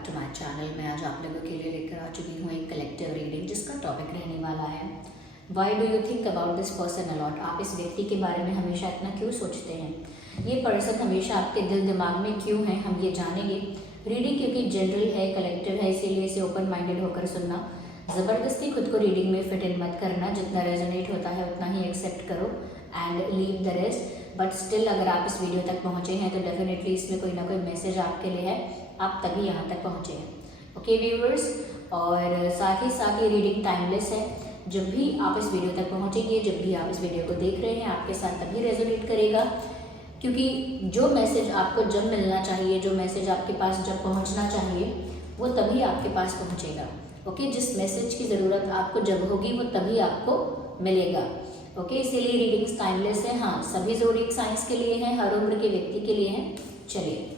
Back to my channel. मैं आज आप लोगों के लिए लेकर आ चुकी हूँ एक कलेक्टिव रीडिंग जिसका टॉपिक रहने वाला है why do you think about this person a lot. आप इस व्यक्ति के बारे में हमेशा इतना क्यों सोचते हैं, ये पर्सन हमेशा आपके दिल दिमाग में क्यों है, हम ये जानेंगे। रीडिंग क्योंकि जनरल है, कलेक्टिव है, इसीलिए इसे ओपन माइंडेड होकर सुनना। ज़बरदस्ती खुद को रीडिंग में फिट इन मत करना, जितना रेजोनेट होता है उतना ही एक्सेप्ट करो and leave the rest. But still अगर आप इस वीडियो तक पहुँचे हैं तो डेफिनेटली इसमें कोई ना कोई मैसेज आपके लिए है, आप तभी यहाँ तक पहुँचे हैं। ओके व्यूअर्स, और साथ ही रीडिंग टाइमलेस है। जब भी आप इस वीडियो तक पहुँचेंगे, जब भी आप इस वीडियो को देख रहे हैं, आपके साथ तभी रेजोनेट करेगा, क्योंकि जो मैसेज आपको जब मिलना चाहिए, जो मैसेज आपके पास जब पहुँचना चाहिए, वो तभी आपके पास पहुँचेगा। ओके, जिस मैसेज की ज़रूरत आपको जब होगी वो तभी आपको मिलेगा। ओके, इसीलिए रीडिंग्स टाइमलेस है। हाँ, सभी ज़ोडिएक साइंस के लिए हैं, हर उम्र के व्यक्ति के लिए हैं। चलिए,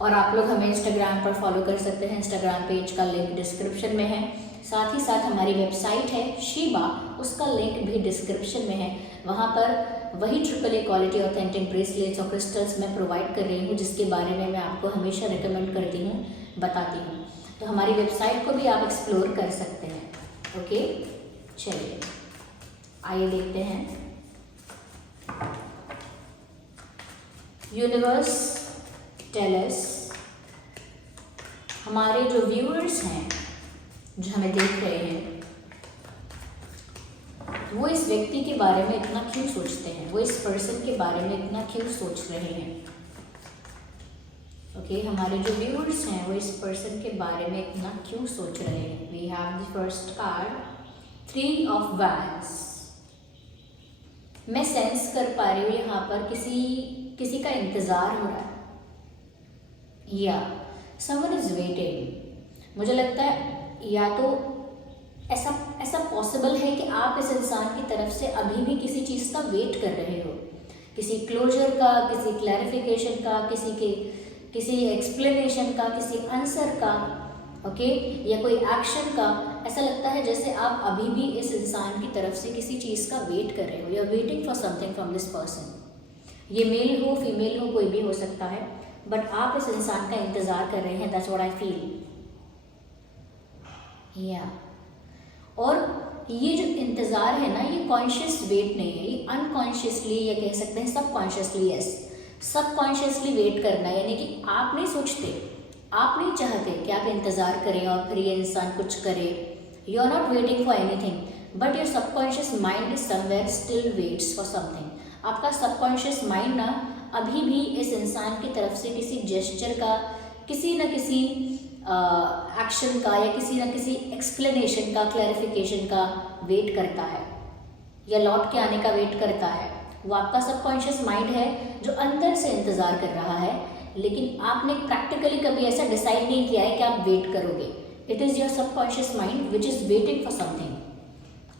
और आप लोग हमें इंस्टाग्राम पर फॉलो कर सकते हैं, इंस्टाग्राम पेज का लिंक डिस्क्रिप्शन में है। साथ ही साथ हमारी वेबसाइट है शीबा, उसका लिंक भी डिस्क्रिप्शन में है। वहाँ पर वही AAA क्वालिटी ऑथेंटिक ब्रेसलेट्स और क्रिस्टल्स मैं प्रोवाइड कर रही हूँ, जिसके बारे में मैं आपको हमेशा रिकमेंड करती हूँ, बताती हूँ। तो हमारी वेबसाइट को भी आप एक्सप्लोर कर सकते हैं। ओके, चलिए आइए देखते हैं। यूनिवर्स टेल अस, हमारे जो व्यूअर्स हैं, जो हमें देख रहे हैं, वो इस व्यक्ति के बारे में इतना क्यों सोचते हैं, वो इस पर्सन के बारे में इतना क्यों सोच रहे हैं। ओके, हमारे जो व्यूअर्स हैं वो इस पर्सन के बारे में इतना क्यों सोच रहे हैं। We have the first card, 3 of wands. मैं सेंस कर पा रही हूँ यहाँ पर किसी का इंतज़ार हो रहा है, या समवन इज वेटिंग। मुझे लगता है या तो ऐसा पॉसिबल है कि आप इस इंसान की तरफ से अभी भी किसी चीज़ का वेट कर रहे हो, किसी क्लोजर का, किसी क्लैरिफिकेशन का, किसी एक्सप्लेनेशन का, किसी आंसर का, ओके, या कोई एक्शन का। ऐसा लगता है जैसे आप अभी भी इस इंसान की तरफ से किसी चीज़ का वेट कर रहे हो, you are waiting for something from this person. ये मेल हो, फीमेल हो, कोई भी हो सकता है, बट आप इस इंसान का इंतज़ार कर रहे हैं। That's what I feel. या और ये जो इंतज़ार है ना, ये कॉन्शियस वेट नहीं है, ये अनकॉन्शियसली, या कह सकते हैं सबकॉन्शियसली। यस, सबकॉन्शियसली वेट करना, यानी कि आप नहीं सोचते, आप नहीं चाहते कि आप इंतज़ार करें और फिर ये इंसान कुछ करे। You are not waiting for anything, but your subconscious mind is somewhere still waits for something. आपका सबकॉन्शियस माइंड ना अभी भी इस इंसान की तरफ से किसी जेस्चर का, किसी न किसी एक्शन का, या किसी न किसी एक्सप्लेनेशन का, क्लैरिफिकेशन का वेट करता है, या लौट के आने का वेट करता है। वो आपका सबकॉन्शियस माइंड है जो अंदर से इंतज़ार कर रहा है, लेकिन आपने प्रैक्टिकली कभी ऐसा डिसाइड नहीं किया है कि आप वेट करोगे। It is your subconscious mind which is waiting for something.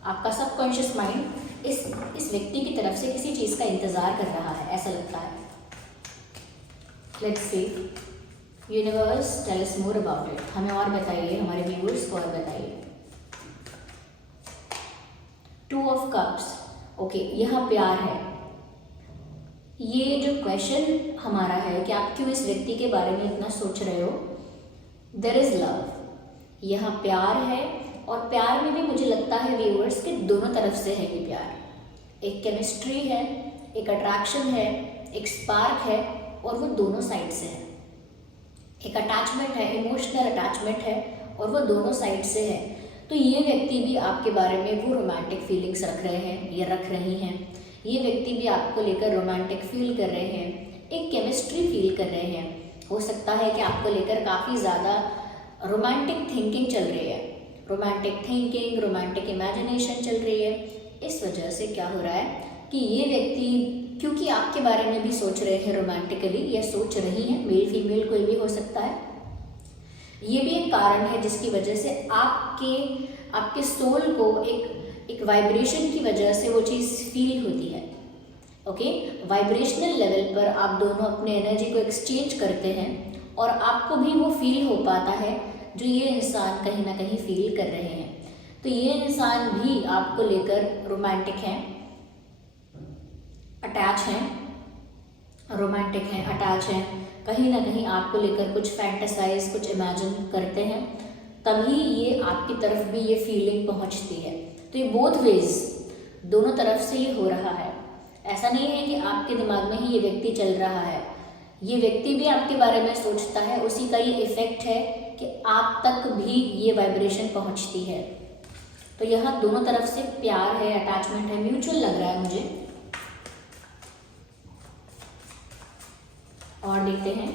आपका सबकॉन्शियस माइंड इस व्यक्ति की तरफ से किसी चीज़ का इंतज़ार कर रहा है, ऐसा लगता है। Let's see, universe tell us more about it. हमें और बताइए, हमारे व्यूअर्स को और बताइए। 2 ऑफ कप्स। ओके, यहाँ प्यार है। ये जो क्वेश्चन हमारा है कि आप क्यों इस व्यक्ति के बारे में इतना सोच रहे हो, देयर इज लव। यहाँ प्यार है, और प्यार में भी मुझे लगता है व्यूअर्स के दोनों तरफ से है ये प्यार। एक केमिस्ट्री है, एक अट्रैक्शन है, एक स्पार्क है, और वो दोनों साइड से है। एक अटैचमेंट है, इमोशनल अटैचमेंट है, और वो दोनों साइड से है। तो ये व्यक्ति भी आपके बारे में वो रोमांटिक फीलिंग्स रख रहे हैं या रख रही हैं। ये व्यक्ति भी आपको लेकर रोमांटिक फील कर रहे हैं, एक केमिस्ट्री फील कर रहे हैं। हो सकता है कि आपको लेकर काफ़ी ज़्यादा रोमांटिक थिंकिंग चल रही है, रोमांटिक थिंकिंग, रोमांटिक इमेजिनेशन चल रही है। इस वजह से क्या हो रहा है कि ये व्यक्ति क्योंकि आपके बारे में भी सोच रहे हैं रोमांटिकली, या सोच रही हैं, मेल फीमेल कोई भी हो सकता है। ये भी एक कारण है जिसकी वजह से आपके सोल को एक वाइब्रेशन की वजह से वो चीज़ फील होती है। ओके, वाइब्रेशनल लेवल पर आप दोनों अपने एनर्जी को एक्सचेंज करते हैं, और आपको भी वो फील हो पाता है जो ये इंसान कहीं ना कहीं फील कर रहे हैं। तो ये इंसान भी आपको लेकर रोमांटिक हैं, अटैच हैं, रोमांटिक हैं, अटैच हैं, कहीं ना कहीं आपको लेकर कुछ फैंटेसाइज, कुछ इमेजिन करते हैं, तभी ये आपकी तरफ भी ये फीलिंग पहुंचती है। तो ये बोथ वेज, दोनों तरफ से ये हो रहा है। ऐसा नहीं है कि आपके दिमाग में ही ये व्यक्ति चल रहा है, ये व्यक्ति भी आपके बारे में सोचता है, उसी का ये इफेक्ट है कि आप तक भी ये वाइब्रेशन पहुंचती है। तो यहाँ दोनों तरफ से प्यार है, अटैचमेंट है, म्यूचुअल लग रहा है मुझे। और देखते हैं,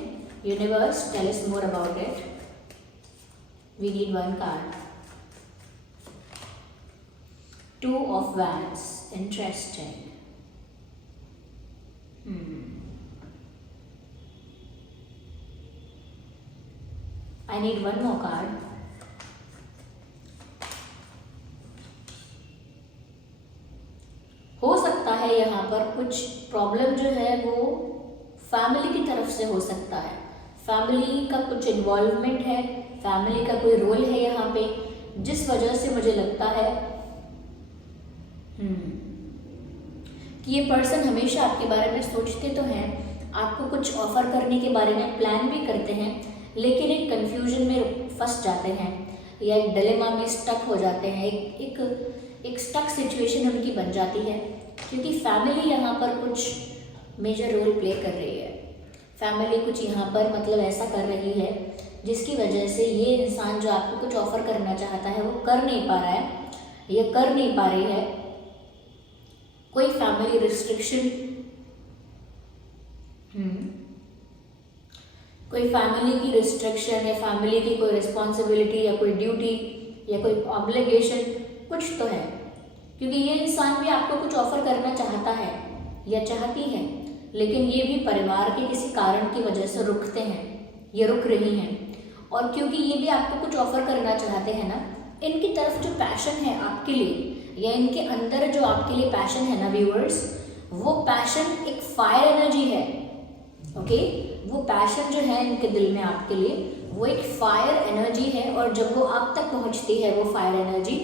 universe tell us more about it. We need one card, 2 of Wands, interesting. I need one more card. हो सकता है यहाँ पर कुछ प्रॉब्लम जो है वो फैमिली की तरफ से हो सकता है, फैमिली का कुछ इन्वॉल्वमेंट है, फैमिली का कोई रोल है यहाँ पे, जिस वजह से मुझे लगता है कि ये पर्सन हमेशा आपके बारे में सोचते तो हैं, आपको कुछ ऑफर करने के बारे में प्लान भी करते हैं, लेकिन एक कंफ्यूजन में फंस जाते हैं या एक डिलेमा में स्टक हो जाते हैं, एक स्टक सिचुएशन उनकी बन जाती है, क्योंकि फैमिली यहाँ पर कुछ मेजर रोल प्ले कर रही है। फैमिली कुछ यहाँ पर मतलब ऐसा कर रही है जिसकी वजह से ये इंसान जो आपको कुछ ऑफर करना चाहता है वो कर नहीं पा रहा है या कर नहीं पा रही है। कोई फैमिली रिस्ट्रिक्शन, कोई फैमिली की रिस्ट्रिक्शन या फैमिली की कोई रिस्पॉन्सिबिलिटी या कोई ड्यूटी या कोई ऑब्लिगेशन कुछ तो है, क्योंकि ये इंसान भी आपको कुछ ऑफर करना चाहता है या चाहती है, लेकिन ये भी परिवार के किसी कारण की वजह से रुकते हैं या रुक रही हैं। और क्योंकि ये भी आपको कुछ ऑफर करना चाहते हैं ना, इनकी तरफ जो पैशन है आपके लिए या इनके अंदर जो आपके लिए पैशन है ना व्यूअर्स, वो पैशन एक फायर एनर्जी है। ओके, वो पैशन जो है इनके दिल में आपके लिए वो एक फायर एनर्जी है, और जब वो आप तक पहुंचती है वो फायर एनर्जी,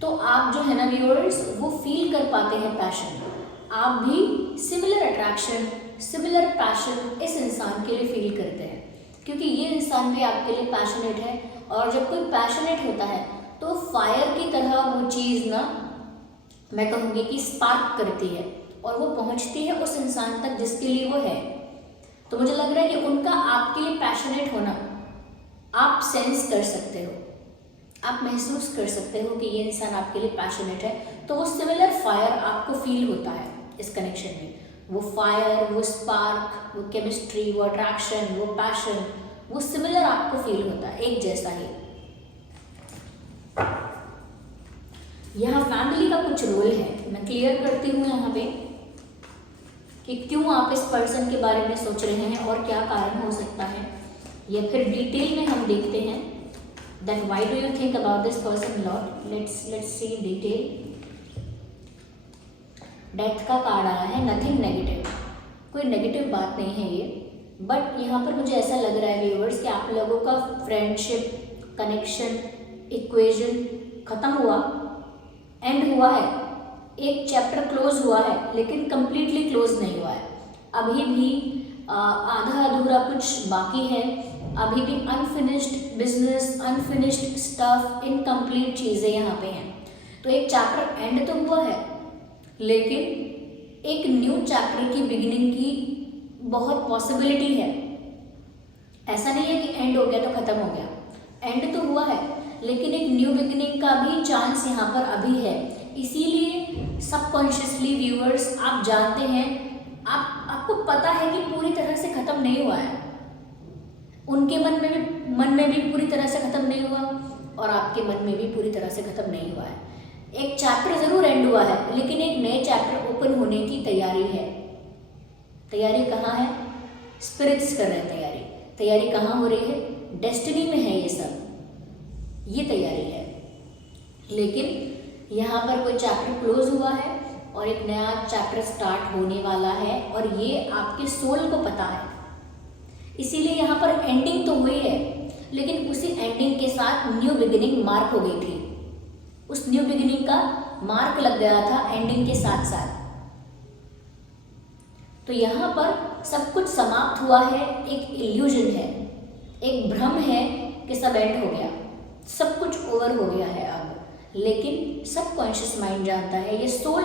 तो आप जो है ना व्यूअर्स वो फील कर पाते हैं पैशन। आप भी सिमिलर अट्रैक्शन, सिमिलर पैशन इस इंसान के लिए फील करते हैं, क्योंकि ये इंसान भी आपके लिए पैशनेट है। और जब कोई पैशनेट होता है तो फायर की तरह वो चीज़ ना, मैं कहूँगी कि स्पार्क करती है और वो पहुँचती है उस इंसान तक जिसके लिए वो है। तो मुझे लग रहा है कि उनका आपके लिए पैशनेट होना आप सेंस कर सकते हो, आप महसूस कर सकते हो कि ये इंसान आपके लिए पैशनेट है, तो वो सिमिलर फायर आपको फील होता है इस कनेक्शन में। वो फायर, वो स्पार्क, वो केमिस्ट्री, वो अट्रैक्शन, वो पैशन, वो सिमिलर आपको फील होता है, एक जैसा ही। यहाँ फैमिली का कुछ रोल है, मैं क्लियर करती हूँ यहाँ पे कि क्यों आप इस पर्सन के बारे में सोच रहे हैं और क्या कारण हो सकता है, या फिर डिटेल में हम देखते हैं। Then why do you think about this person a lot? Let's see detail. Death का कार्ड आया है, नथिंग नेगेटिव, कोई नेगेटिव बात नहीं है ये, बट यहाँ पर मुझे ऐसा लग रहा है व्यूअर्स कि आप लोगों का फ्रेंडशिप, कनेक्शन, इक्वेशन खत्म हुआ, एंड हुआ है, एक चैप्टर क्लोज हुआ है, लेकिन कंप्लीटली क्लोज नहीं हुआ है, अभी भी आधा अधूरा कुछ बाकी है, अभी भी unfinished business, unfinished stuff, incomplete चीज़ें यहाँ पे हैं। तो एक चैप्टर एंड तो हुआ है, लेकिन एक न्यू चैप्टर की बिगिनिंग की बहुत पॉसिबिलिटी है। ऐसा नहीं है कि एंड हो गया तो ख़त्म हो गया, एंड तो हुआ है, लेकिन एक न्यू बिगिनिंग का भी चांस यहाँ पर अभी है। इसीलिए सबकॉन्शियसली व्यूअर्स आप जानते हैं, आपको पता है कि पूरी तरह से ख़त्म नहीं हुआ है, उनके मन में भी पूरी तरह से ख़त्म नहीं हुआ और आपके मन में भी पूरी तरह से ख़त्म नहीं हुआ है। एक चैप्टर ज़रूर एंड हुआ है, लेकिन एक नए चैप्टर ओपन होने की तैयारी है। तैयारी कहाँ है? स्पिरिट्स कर रहे हैं तैयारी कहाँ हो रही है? डेस्टिनी में है ये सब, ये तैयारी है। लेकिन यहाँ पर कोई चैप्टर क्लोज हुआ है और एक नया चैप्टर स्टार्ट होने वाला है, और ये आपके सोल को पता है। इसीलिए यहाँ पर एंडिंग तो हुई है, लेकिन उसी एंडिंग के साथ न्यू बिगिनिंग मार्क हो गई थी। उस न्यू बिगिनिंग का मार्क लग गया था एंडिंग के साथ साथ। तो यहाँ पर सब कुछ समाप्त हुआ है, एक इल्यूजन है, एक भ्रम है कि सब एंड हो गया, सब कुछ ओवर हो गया है अब। लेकिन सबकॉन्शियस माइंड जानता है, ये सोल,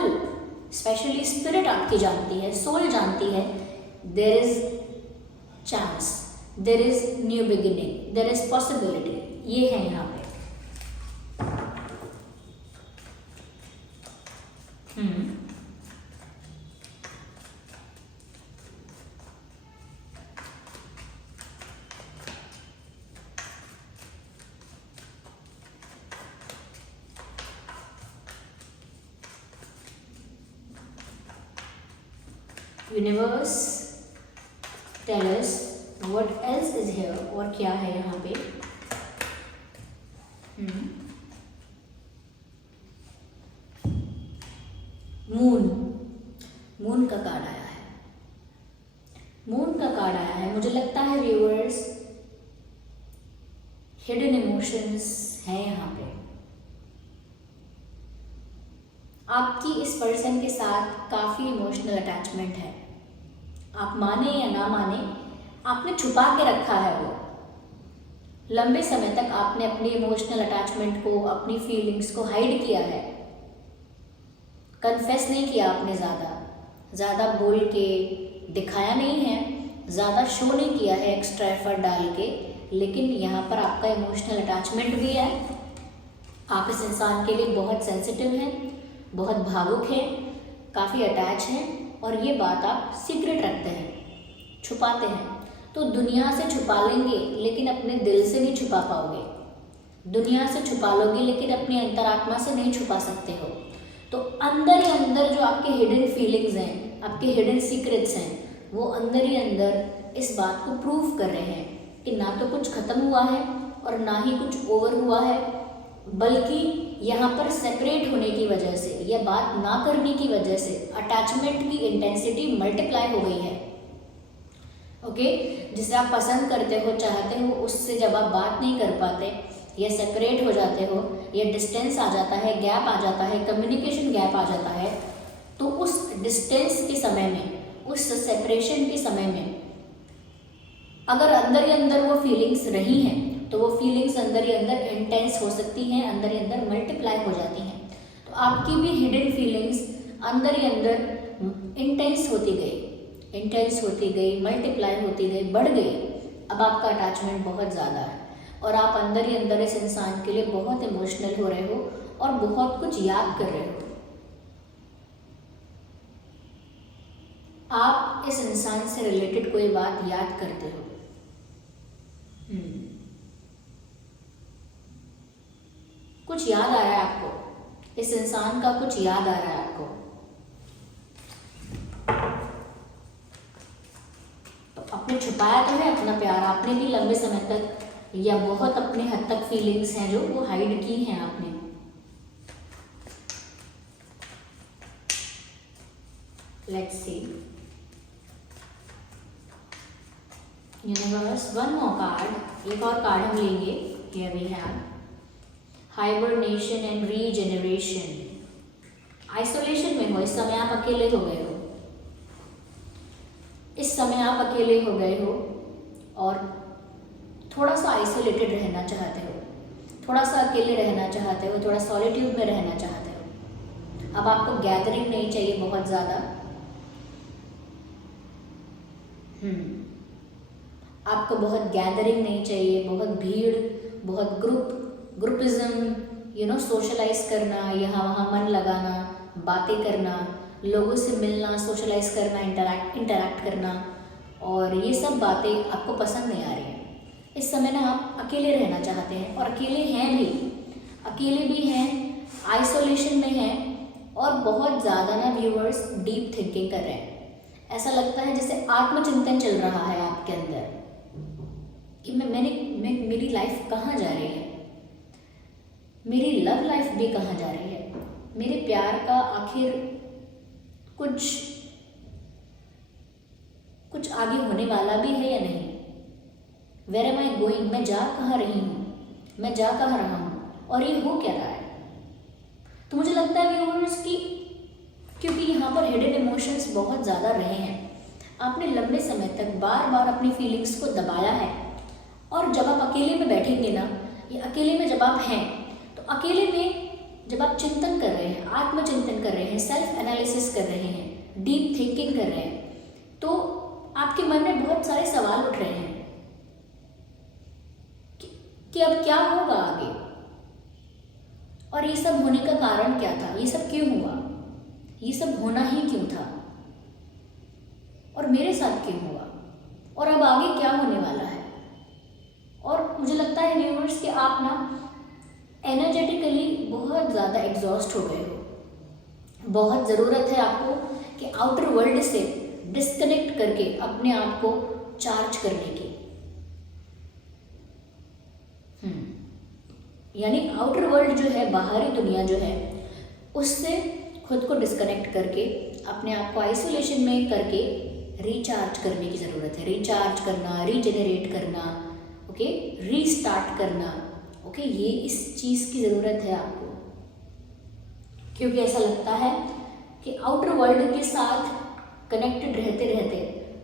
स्पेशली स्पिरिट आपकी जानती है, सोल जानती है, there is chance, there is new beginning, there is possibility. ये है यहाँ पे। Universe tell us what else is here, और क्या है यहाँ पे। मून का कार्ड आया है, मून का कार्ड आया है। मुझे लगता है व्यूअर्स, हिडन इमोशंस हैं यहाँ पे। आपकी इस पर्सन के साथ काफ़ी इमोशनल अटैचमेंट है। आप माने या ना माने, आपने छुपा के रखा है वो। लंबे समय तक आपने अपनी इमोशनल अटैचमेंट को, अपनी फीलिंग्स को हाइड किया है, कन्फेस नहीं किया आपने, ज़्यादा बोल के दिखाया नहीं है, ज़्यादा शो नहीं किया है एक्स्ट्रा एफर्ट डाल के। लेकिन यहाँ पर आपका इमोशनल अटैचमेंट भी है। आप इस इंसान के लिए बहुत सेंसिटिव हैं, बहुत भावुक हैं, काफ़ी अटैच हैं, और ये बात आप सीक्रेट रखते हैं, छुपाते हैं। तो दुनिया से छुपा लेंगे लेकिन अपने दिल से नहीं छुपा पाओगे। दुनिया से छुपा लोगे लेकिन अपनी अंतरात्मा से नहीं छुपा सकते हो। तो अंदर ही अंदर जो आपके हिडन फीलिंग्स हैं, आपके हिडन सीक्रेट्स हैं, वो अंदर ही अंदर इस बात को प्रूव कर रहे हैं कि ना तो कुछ ख़त्म हुआ है और ना ही कुछ ओवर हुआ है, बल्कि यहाँ पर सेपरेट होने की वजह से या बात ना करने की वजह से अटैचमेंट की इंटेंसिटी मल्टीप्लाई हो गई है। ओके, जिसे आप पसंद करते हो, चाहते हो, उससे जब आप बात नहीं कर पाते या सेपरेट हो जाते हो या डिस्टेंस आ जाता है, गैप आ जाता है, कम्युनिकेशन गैप आ जाता है, तो उस डिस्टेंस के समय में, उस सेपरेशन के समय में अगर अंदर ही अंदर वो फीलिंग्स रही हैं, तो वो फीलिंग्स अंदर ही अंदर इंटेंस हो सकती हैं, अंदर ही अंदर मल्टीप्लाई हो जाती हैं। तो आपकी भी हिडन फीलिंग्स अंदर ही अंदर इंटेंस होती गई, मल्टीप्लाई होती गई, बढ़ गई। अब आपका अटैचमेंट बहुत ज़्यादा है और आप अंदर ही अंदर इस इंसान के लिए बहुत इमोशनल हो रहे हो और बहुत कुछ याद कर रहे हो। आप इस इंसान से रिलेटेड कोई बात याद करते हो। कुछ याद आ रहा है आपको, इस इंसान का कुछ याद आ रहा है आपको। तो आपने छुपाया तो है अपना प्यार, आपने भी लंबे समय तक या बहुत अपने हद तक फीलिंग्स हैं जो वो हाइड की हैं आपने। Let's see universe, one more card, एक और कार्ड हम लेंगे। Here we have hibernation and regeneration. Isolation में हो, इस समय आप अकेले हो गए हो, इस समय आप अकेले हो गए हो और थोड़ा सा आइसोलेटेड रहना चाहते हो, थोड़ा सा अकेले रहना चाहते हो, थोड़ा सॉलिट्यूड में रहना चाहते हो। अब आपको गैदरिंग नहीं चाहिए बहुत ज़्यादा। आपको बहुत गैदरिंग नहीं चाहिए, बहुत भीड़, बहुत ग्रुपिज्म, सोशलाइज करना, यहाँ वहाँ मन लगाना, बातें करना, लोगों से मिलना, सोशलाइज करना, इंटरैक्ट करना, और ये सब बातें आपको पसंद नहीं आ रही हैं। इस समय ना आप अकेले रहना चाहते हैं और अकेले हैं भी, अकेले भी हैं, आइसोलेशन में हैं और बहुत ज़्यादा ना व्यूअर्स डीप थिंकिंग कर रहे हैं। ऐसा लगता है जैसे आत्मचिंतन चल रहा है आपके अंदर कि मेरी लाइफ कहाँ जा रही है, मेरी लव लाइफ भी कहाँ जा रही है, मेरे प्यार का आखिर कुछ आगे होने वाला भी है या नहीं, वेयर एम आई गोइंग, मैं जा कहाँ रही हूँ, मैं जा कहाँ रहा हूँ और ये हो क्या रहा है। तो मुझे लगता है व्यूअर्स कि क्योंकि यहाँ पर हिडन इमोशंस बहुत ज़्यादा रहे हैं, आपने लंबे समय तक बार बार अपनी फीलिंग्स को दबाया है, और जब आप अकेले में बैठेंगे ना, ये अकेले में जब आप हैं, तो अकेले में जब आप चिंतन कर रहे हैं, आत्मचिंतन कर रहे हैं, सेल्फ एनालिसिस कर रहे हैं, डीप थिंकिंग कर रहे हैं, तो आपके मन में बहुत सारे सवाल उठ रहे हैं कि अब क्या होगा आगे, और ये सब होने का कारण क्या था, ये सब क्यों हुआ, ये सब होना ही क्यों था, और मेरे साथ क्यों हुआ, और अब आगे क्या होने वाला है। और मुझे लगता है व्यूअर्स कि आप ना एनर्जेटिकली बहुत ज़्यादा एग्जॉस्ट हो गए हो। बहुत ज़रूरत है आपको कि आउटर वर्ल्ड से डिस्कनेक्ट करके अपने आप को चार्ज करने की। यानी आउटर वर्ल्ड जो है, बाहरी दुनिया जो है, उससे खुद को डिस्कनेक्ट करके अपने आप को आइसोलेशन में करके रिचार्ज करने की ज़रूरत है। रिचार्ज करना, रीजेनरेट करना, ओके, रीस्टार्ट करना, ओके, ये इस चीज़ की ज़रूरत है आपको। क्योंकि ऐसा लगता है कि आउटर वर्ल्ड के साथ कनेक्टेड रहते रहते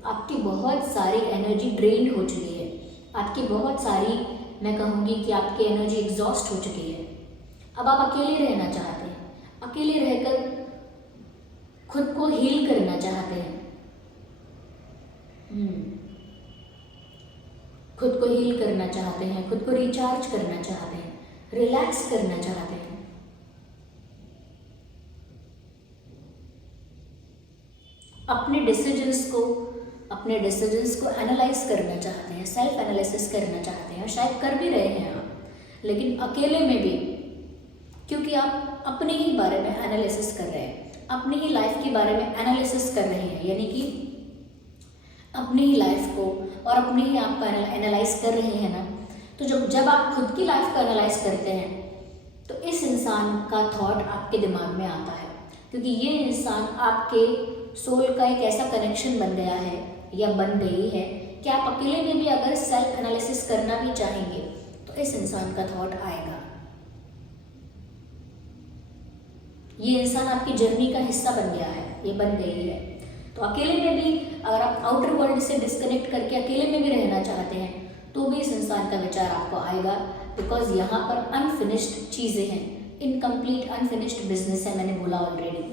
आपकी बहुत सारी एनर्जी ड्रेन हो चुकी है, आपकी बहुत सारी, मैं कहूँगी कि आपकी एनर्जी एग्जॉस्ट हो चुकी है। अब आप अकेले रहना चाहते हैं, अकेले रहकर खुद को हील करना चाहते हैं, खुद को हील करना चाहते हैं, खुद को रिचार्ज करना चाहते हैं, रिलैक्स करना चाहते हैं। अपने डिसीजंस को एनालाइज करना चाहते हैं, सेल्फ एनालिसिस करना चाहते हैं, शायद कर भी रहे हैं आप, लेकिन अकेले में भी, क्योंकि आप अपने ही बारे में एनालिसिस कर रहे हैं, अपनी ही लाइफ के बारे में एनालिसिस कर रहे हैं, यानी कि अपनी ही लाइफ को और अपने ही आप का एनालाइज कर रहे हैं ना। तो जब आप खुद की लाइफ का एनालाइज करते हैं तो इस इंसान का थॉट आपके दिमाग में आता है, क्योंकि ये इंसान आपके सोल का एक ऐसा कनेक्शन बन गया है या बन गई है कि आप अकेले में भी अगर सेल्फ एनालिसिस करना भी चाहेंगे तो इस इंसान का थॉट आएगा। ये इंसान आपकी जर्नी का हिस्सा बन गया है, ये बन गई है। तो अकेले में भी अगर आप आउटर वर्ल्ड से डिस्कनेक्ट करके अकेले में भी रहना चाहते हैं तो भी इस इंसान का विचार आपको आएगा, बिकॉज यहाँ पर अनफिनिश्ड चीज़ें हैं, इनकम्प्लीट अनफिनिश्ड बिजनेस है, मैंने बोला already.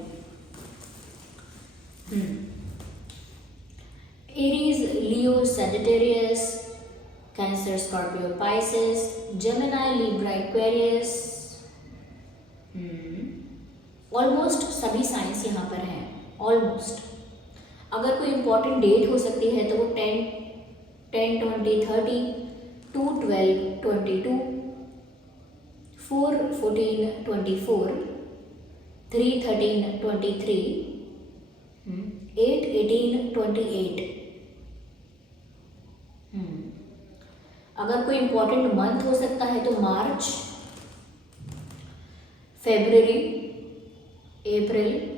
Aries, Leo, Sagittarius, Cancer, Scorpio, Pisces, Gemini, Libra, Aquarius, almost सभी साइंस यहाँ पर हैं, ऑलमोस्ट। अगर कोई इंपॉर्टेंट डेट हो सकती है तो वो 10-20-30, 2-12-22, 4-14-24, 3-13-23, 8-18-28। अगर कोई इंपॉर्टेंट मंथ हो सकता है तो मार्च, फरवरी, अप्रैल,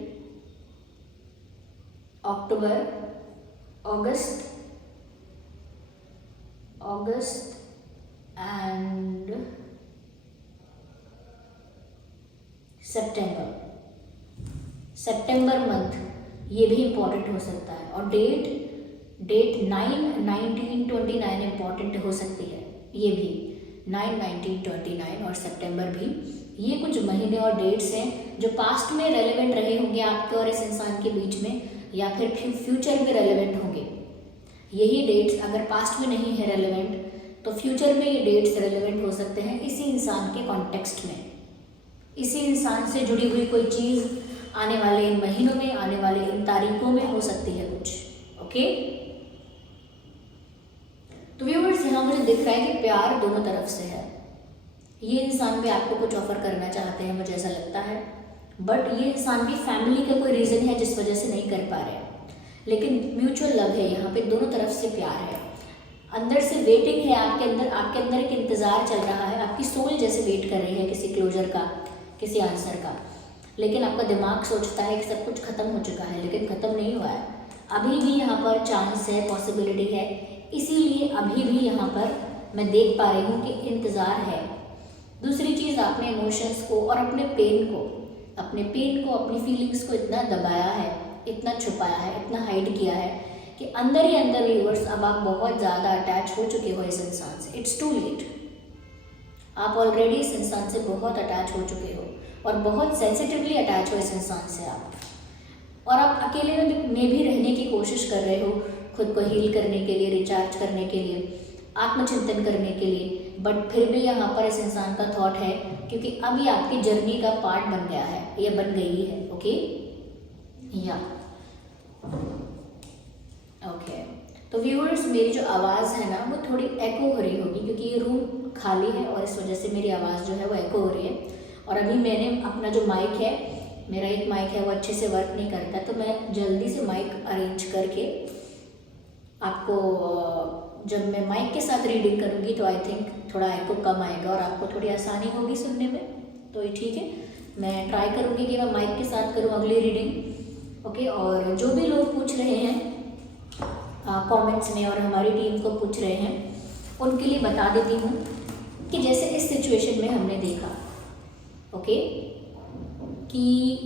अक्टूबर, अगस्त एंड सितंबर मंथ, ये भी इम्पॉर्टेंट हो सकता है। और डेट 9-19-29 इम्पॉर्टेंट हो सकती है, ये भी 9-19-29 और सितंबर भी। ये कुछ महीने और डेट्स हैं जो पास्ट में रेलेवेंट रहे होंगे आपके और इस इंसान के बीच में, या फिर फ्यूचर में रेलेवेंट होंगे। यही डेट्स अगर पास्ट में नहीं है रेलेवेंट तो फ्यूचर में ये डेट्स रेलेवेंट हो सकते हैं इसी इंसान के कॉन्टेक्स्ट में। इसी इंसान से जुड़ी हुई कोई चीज़ आने वाले इन महीनों में, आने वाले इन तारीखों में हो सकती है कुछ, ओके। तो व्यूअर्स, यहाँ मुझे दिख रहा है कि प्यार दोनों तरफ से है। ये इंसान भी आपको कुछ ऑफर करना चाहते हैं, मुझे ऐसा लगता है, बट ये इंसान भी फैमिली का कोई रीज़न है जिस वजह से नहीं कर पा रहे हैं, लेकिन म्यूचुअल लव है यहाँ पे, दोनों तरफ से प्यार है। अंदर से वेटिंग है आपके अंदर एक इंतज़ार चल रहा है, आपकी सोल जैसे वेट कर रही है किसी क्लोजर का, किसी आंसर का, लेकिन आपका दिमाग सोचता है कि सब कुछ ख़त्म हो चुका है, लेकिन ख़त्म नहीं हुआ है। अभी भी यहाँ पर चांस है, पॉसिबिलिटी है, इसीलिए अभी भी यहाँ पर मैं देख पा रही हूँ कि इंतज़ार है। दूसरी चीज़, आपने इमोशंस को और अपने पेन को, अपनी फीलिंग्स को इतना दबाया है, इतना छुपाया है, इतना हाइड किया है कि अंदर ही अंदर व्यूअर्स अब आप बहुत ज़्यादा अटैच हो चुके हो इस इंसान से। इट्स टू लेट, आप ऑलरेडी इस इंसान से बहुत अटैच हो चुके हो और बहुत सेंसिटिवली अटैच हो इस इंसान से आप, और आप अकेले में भी रहने की कोशिश कर रहे हो, खुद को हील करने के लिए, रिचार्ज करने के लिए, आत्मचिंतन करने के लिए, बट फिर भी यहाँ पर इस इंसान का थॉट है, क्योंकि अब ये आपकी जर्नी का पार्ट बन गया है, ये बन गई है। ओके या ओके तो व्यूअर्स, मेरी जो आवाज़ है ना वो थोड़ी एको हो रही होगी, क्योंकि ये रूम खाली है और इस वजह से मेरी आवाज़ जो है वो एको हो रही है। और अभी मैंने अपना जो माइक है, मेरा एक माइक है वो अच्छे से वर्क नहीं करता, तो मैं जल्दी से माइक अरेंज करके आपको, जब मैं माइक के साथ रीडिंग करूँगी तो आई थिंक थोड़ा एको कम आएगा और आपको थोड़ी आसानी होगी सुनने में, तो ये ठीक है। मैं ट्राई करूँगी कि मैं माइक के साथ करूँ अगली रीडिंग। ओके, और जो भी लोग पूछ रहे हैं कमेंट्स में और हमारी टीम को पूछ रहे हैं, उनके लिए बता देती हूँ कि जैसे इस सिचुएशन में हमने देखा, ओके, कि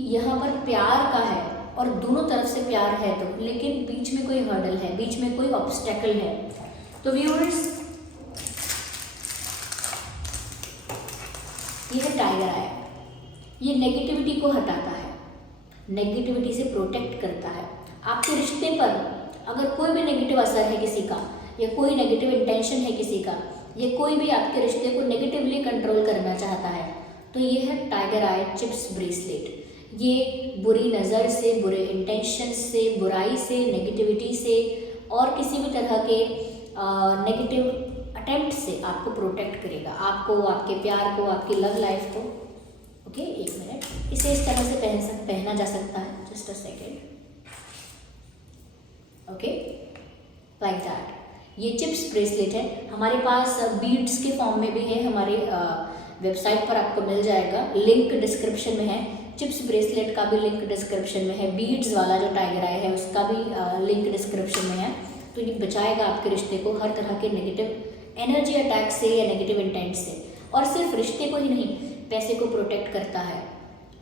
यहाँ पर प्यार का है और दोनों तरफ से प्यार है, तो लेकिन बीच में कोई हर्डल है, बीच में कोई ऑब्स्टेकल है। तो व्यूअर्स, यह टाइगर आया, ये नेगेटिविटी को हटाता है, नेगेटिविटी से प्रोटेक्ट करता है। आपके रिश्ते पर अगर कोई भी नेगेटिव असर है किसी का, या कोई नेगेटिव इंटेंशन है किसी का, या कोई भी आपके रिश्ते को नेगेटिवली कंट्रोल करना चाहता है, तो ये है टाइगर आई चिप्स ब्रेसलेट। ये बुरी नज़र से, बुरे इंटेंशन से, बुराई से, नेगेटिविटी से और किसी भी तरह के नेगेटिव अटेम्प्ट से आपको प्रोटेक्ट करेगा, आपको, आपके प्यार को, आपकी लव लाइफ को। ओके, एक मिनट, इसे इस तरह से पहना जा सकता है, just a second. Okay, like that. ये चिप्स ब्रेसलेट है, हमारे पास बीड्स के फॉर्म में भी है, हमारे वेबसाइट पर आपको मिल जाएगा, लिंक डिस्क्रिप्शन में है। चिप्स ब्रेसलेट का भी लिंक डिस्क्रिप्शन में है, बीड्स वाला जो टाइगर आई है उसका भी लिंक डिस्क्रिप्शन में है। तो ये बचाएगा आपके रिश्ते को हर तरह के नेगेटिव एनर्जी अटैक से या नेगेटिव इंटेंट से, और सिर्फ रिश्ते को ही नहीं, पैसे को प्रोटेक्ट करता है।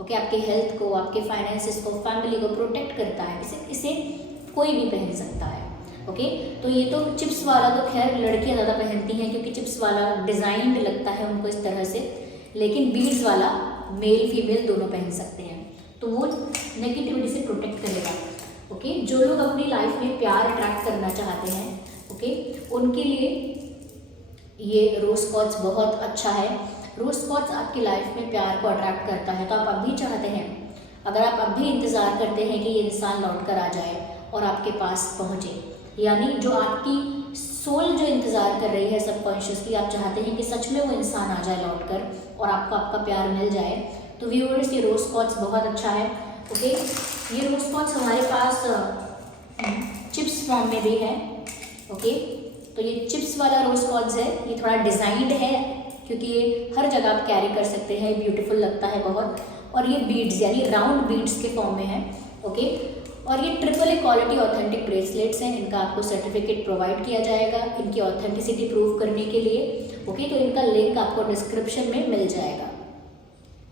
ओके, आपके हेल्थ को, आपके फाइनेंसेस को, फैमिली को प्रोटेक्ट करता है। इसे कोई भी पहन सकता है। ओके, तो ये तो चिप्स वाला तो खैर लड़कियां ज़्यादा पहनती हैं, क्योंकि चिप्स वाला डिज़ाइंड लगता है उनको इस तरह से, लेकिन बीड्स वाला मेल फीमेल दोनों पहन सकते हैं, तो वो नेगेटिविटी से प्रोटेक्ट करेगा। ओके, जो लोग अपनी लाइफ में प्यार अट्रैक्ट करना चाहते हैं, ओके, उनके लिए ये रोज क्वार्ट्ज बहुत अच्छा है। रोज क्वार्ट्ज आपकी लाइफ में प्यार को अट्रैक्ट करता है, तो आप अब भी चाहते हैं, अगर आप अब भी इंतज़ार करते हैं कि ये इंसान लौट कर आ जाए और आपके पास पहुँचे, यानी जो आपकी सोल जो इंतज़ार कर रही है सबकॉन्शियसली, आप चाहते हैं कि सच में वो इंसान आ जाए लौट कर और आपको आपका प्यार मिल जाए, तो व्यूअर्स, ये रोज क्वार्ट्ज बहुत अच्छा है। ओके, ये रोज क्वार्ट्ज हमारे पास चिप्स फॉर्म में भी है। ओके, तो ये चिप्स वाला रोज क्वार्ट्ज है, ये थोड़ा डिज़ाइंड है क्योंकि ये हर जगह आप कैरी कर सकते हैं, ब्यूटीफुल लगता है बहुत, और ये बीड्स यानी राउंड बीड्स के फॉर्म में है। ओके, और ये triple A quality authentic bracelets हैं, इनका आपको सर्टिफिकेट प्रोवाइड किया जाएगा इनकी ऑथेंटिसिटी प्रूव करने के लिए। ओके, तो इनका लिंक आपको डिस्क्रिप्शन में मिल जाएगा।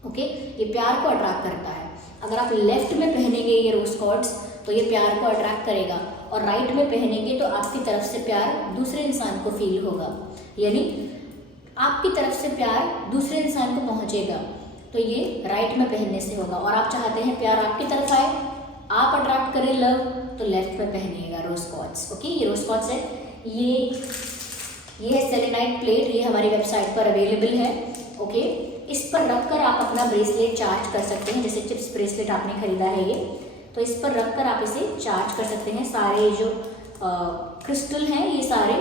ओके, ये प्यार को अट्रैक्ट करता है। अगर आप लेफ्ट में पहनेंगे ये रोज क्वार्ट्ज तो ये प्यार को अट्रैक्ट करेगा, और राइट में पहनेंगे तो आपकी तरफ से प्यार दूसरे इंसान को फील होगा, यानी आपकी तरफ से प्यार दूसरे इंसान को पहुंचेगा, तो ये राइट में पहनने से होगा। और आप चाहते हैं प्यार आपकी तरफ आए, आप अट्रैक्ट करें लव, तो लेफ्ट में पहनिएगा रोज क्वार्ट्ज। ओके, ये रोज क्वार्ट्ज है, ये है सेलेनाइट प्लेट, ये हमारी वेबसाइट पर अवेलेबल है। ओके, इस पर रखकर आप अपना ब्रेसलेट चार्ज कर सकते हैं, जैसे चिप्स ब्रेसलेट आपने खरीदा है ये, तो इस पर रखकर आप इसे चार्ज कर सकते हैं। सारे जो क्रिस्टल हैं ये सारे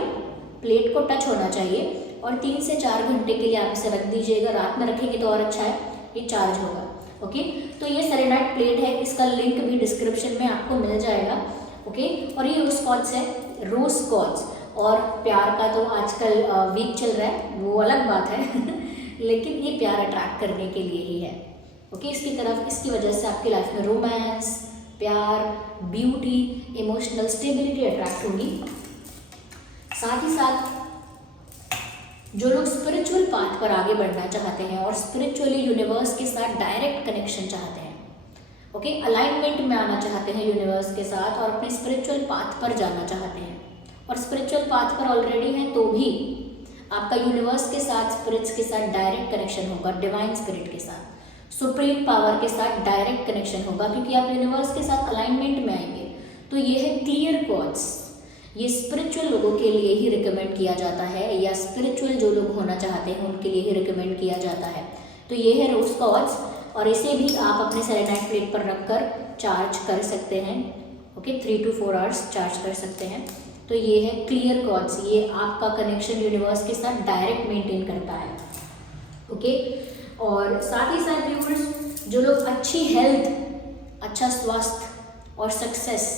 प्लेट को टच होना चाहिए, और 3 से 4 घंटे के लिए आप इसे रख दीजिएगा, रात में रखेंगे तो और अच्छा है, ये चार्ज होगा। ओके, तो ये सेलेनाइट प्लेट है, इसका लिंक भी डिस्क्रिप्शन में आपको मिल जाएगा। ओके, और ये रोज क्वार्ट्ज है, रोज क्वार्ट्ज, और प्यार का तो आजकल वीक चल रहा है, वो अलग बात है लेकिन ये प्यार अट्रैक्ट करने के लिए ही है। ओके, इसकी तरफ, इसकी वजह से आपकी लाइफ में रोमांस, प्यार, ब्यूटी, इमोशनल स्टेबिलिटी अट्रैक्ट होगी। साथ ही साथ जो लोग स्पिरिचुअल पाथ पर आगे बढ़ना चाहते हैं और स्पिरिचुअली यूनिवर्स के साथ डायरेक्ट कनेक्शन चाहते हैं, ओके, अलाइनमेंट में आना चाहते हैं यूनिवर्स के साथ और अपने स्पिरिचुअल पाथ पर जाना चाहते हैं, और स्पिरिचुअल पाथ पर ऑलरेडी हैं तो भी आपका यूनिवर्स के साथ, स्पिरिट्स के साथ डायरेक्ट कनेक्शन होगा, डिवाइन स्पिरिट के साथ, सुप्रीम पावर के साथ डायरेक्ट कनेक्शन होगा, क्योंकि आप यूनिवर्स के साथ अलाइनमेंट में आएंगे। तो ये है क्लियर कॉर्ड्स। ये स्पिरिचुअल लोगों के लिए ही रिकमेंड किया जाता है, या स्पिरिचुअल जो लोग होना चाहते हैं उनके लिए ही रिकमेंड किया जाता है। तो ये है रोज कॉर्ड्स, और इसे भी आप अपने सेलेनाइट प्लेट पर रखकर चार्ज कर सकते हैं। ओके, 3 to 4 आवर्स चार्ज कर सकते हैं। तो ये है क्लियर कॉर्ड्स, ये आपका कनेक्शन यूनिवर्स के साथ डायरेक्ट मेंटेन करता है। ओके, और साथ ही साथ व्यूअर्स, जो लोग अच्छी हेल्थ, अच्छा स्वास्थ्य और सक्सेस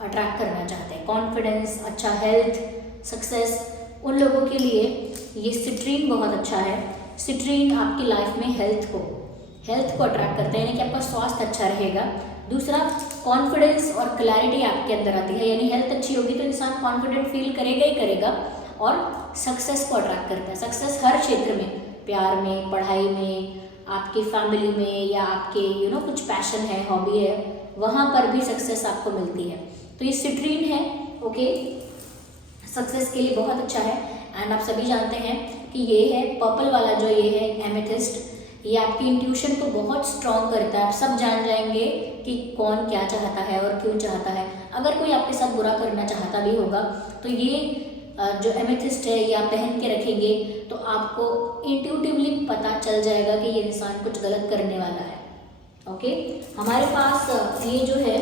अट्रैक्ट करना चाहते हैं, कॉन्फिडेंस, अच्छा हेल्थ, सक्सेस, उन लोगों के लिए ये सिट्रीन बहुत अच्छा है। सिट्रीन आपकी लाइफ में हेल्थ को अट्रैक्ट करते हैं, यानी कि आपका स्वास्थ्य अच्छा रहेगा। दूसरा, कॉन्फिडेंस और क्लैरिटी आपके अंदर आती है, यानी हेल्थ अच्छी होगी तो इंसान कॉन्फिडेंट फील करेगा ही करेगा, और सक्सेस को अट्रैक्ट करता है। सक्सेस हर क्षेत्र में, प्यार में, पढ़ाई में, आपकी फैमिली में, या आपके कुछ पैशन है, हॉबी है, वहाँ पर भी सक्सेस आपको मिलती है। तो ये सिट्रीन है, ओके, सक्सेस के लिए बहुत अच्छा है। एंड आप सभी जानते हैं कि ये है पर्पल वाला, जो ये है एमेथिस्ट, ये आपकी इंट्यूशन को बहुत स्ट्रॉन्ग करता है। आप सब जान जाएंगे कि कौन क्या चाहता है और क्यों चाहता है। अगर कोई आपके साथ बुरा करना चाहता भी होगा तो ये जो एमेथिस्ट है ये आप पहन के रखेंगे तो आपको इंट्यूटिवली पता चल जाएगा कि ये इंसान कुछ गलत करने वाला है। ओके, हमारे पास ये जो है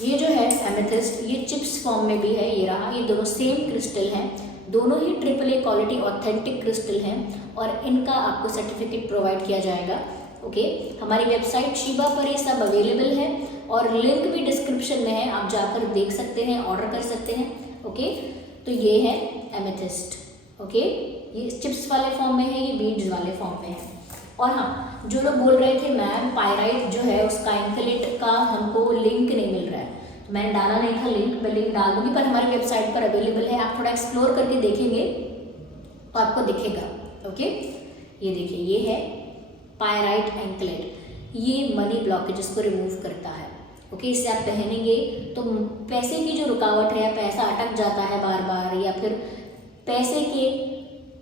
ये जो है एमेथिस्ट, ये चिप्स फॉर्म में भी है, ये रहा। ये दोनों सेम क्रिस्टल हैं, दोनों ही AAA क्वालिटी ऑथेंटिक क्रिस्टल हैं, और इनका आपको सर्टिफिकेट प्रोवाइड किया जाएगा। ओके, हमारी वेबसाइट शिबा पर ये सब अवेलेबल है, और लिंक भी डिस्क्रिप्शन में है, आप जाकर देख सकते हैं, ऑर्डर कर सकते हैं। ओके, तो ये है एमेथिस्ट। ओके, ये चिप्स वाले फॉर्म में है, ये बीड्स वाले फॉर्म में है। और हाँ, जो लोग बोल रहे थे मैम पायराइट जो है उसका एंकलेट का हमको लिंक नहीं मिल रहा है, तो मैंने डाला नहीं था लिंक, मैं लिंक डाल दूंगी, पर हमारी वेबसाइट पर अवेलेबल है। आप थोड़ा एक्सप्लोर करके देखेंगे तो आपको दिखेगा। ओके, ये देखिए, ये है पायराइट एंकलेट, ये मनी ब्लॉकेजेस को रिमूव करता है। ओके, इससे आप पहनेंगे तो पैसे की जो रुकावट है, पैसा अटक जाता है बार बार, या फिर पैसे के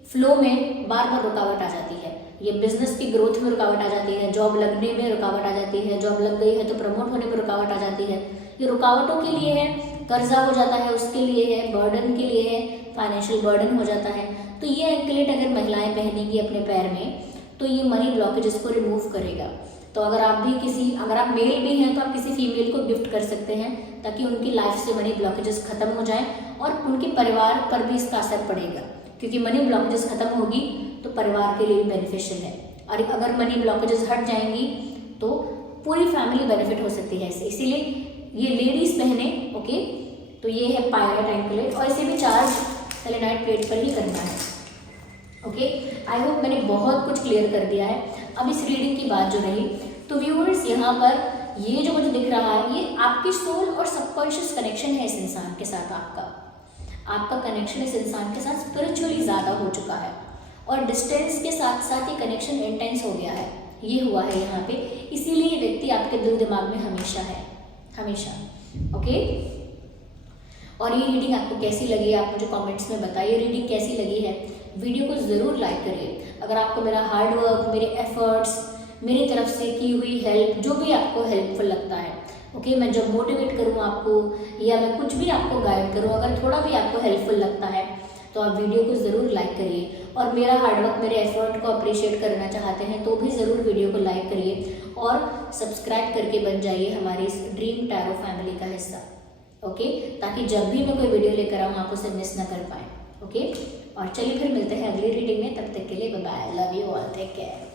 फ्लो में बार बार रुकावट आ जाती है, ये बिजनेस की ग्रोथ में रुकावट आ जाती है, जॉब लगने में रुकावट आ जाती है, जॉब लग गई है तो प्रमोट होने में रुकावट आ जाती है। ये रुकावटों के लिए है, कर्जा हो जाता है उसके लिए है, बर्डन के लिए है, फाइनेंशियल बर्डन हो जाता है। तो ये एंकलेट अगर महिलाएं पहनेंगी अपने पैर में तो ये मनी ब्लॉकेजेस को रिमूव करेगा। तो अगर आप मेल भी हैं तो आप किसी फीमेल को गिफ्ट कर सकते हैं, ताकि उनकी लाइफ से मनी ब्लॉकेजेस खत्म हो जाएं, और उनके परिवार पर भी इसका असर पड़ेगा, क्योंकि मनी ब्लॉकेजेस खत्म होगी तो परिवार के लिए भी बेनिफिशियल है, और अगर मनी ब्लॉकेजेस हट जाएंगी तो पूरी फैमिली बेनिफिट हो सकती है। इसीलिए ये लेडीज पहने। ओके, तो ये है पायराइट एंकलेट, और इसे भी चार्ज सेलेनाइट प्लेट पर ही करना है। ओके, आई होप मैंने बहुत कुछ क्लियर कर दिया है। अब इस रीडिंग की बात जो रही, तो व्यूअर्स यहाँ पर ये जो मुझे दिख रहा है, ये आपकी सोल और सबकॉन्शियस कनेक्शन है इस इंसान के साथ। आपका कनेक्शन इस इंसान के साथ स्पिरिचुअली ज़्यादा हो चुका है, और डिस्टेंस के साथ साथ ये कनेक्शन इंटेंस हो गया है, ये हुआ है यहाँ पे। इसीलिए ये व्यक्ति आपके दिल दिमाग में हमेशा है, हमेशा। ओके, और ये रीडिंग आपको कैसी लगी आप मुझे कमेंट्स में बताइए, रीडिंग कैसी लगी है। वीडियो को ज़रूर लाइक करिए। अगर आपको मेरा हार्ड वर्क, मेरे एफर्ट्स, मेरी तरफ से की हुई हेल्प, जो भी आपको हेल्पफुल लगता है, ओके, मैं जब मोटिवेट करूँ आपको, या मैं कुछ भी आपको गाइड करूँ, अगर थोड़ा भी आपको हेल्पफुल लगता है तो आप वीडियो को ज़रूर लाइक करिए। और मेरा हार्डवर्क, मेरे एफर्ट को अप्रिशिएट करना चाहते हैं तो भी ज़रूर वीडियो को लाइक करिए, और सब्सक्राइब करके बन जाइए हमारी इस ड्रीम टैरो फैमिली का हिस्सा। ओके, ताकि जब भी मैं कोई वीडियो लेकर आऊँ आप उसे मिस ना कर पाएँ। ओके, और चलिए फिर मिलते हैं अगली रीडिंग में, तब तक के लिए bye bye, love you all, take care.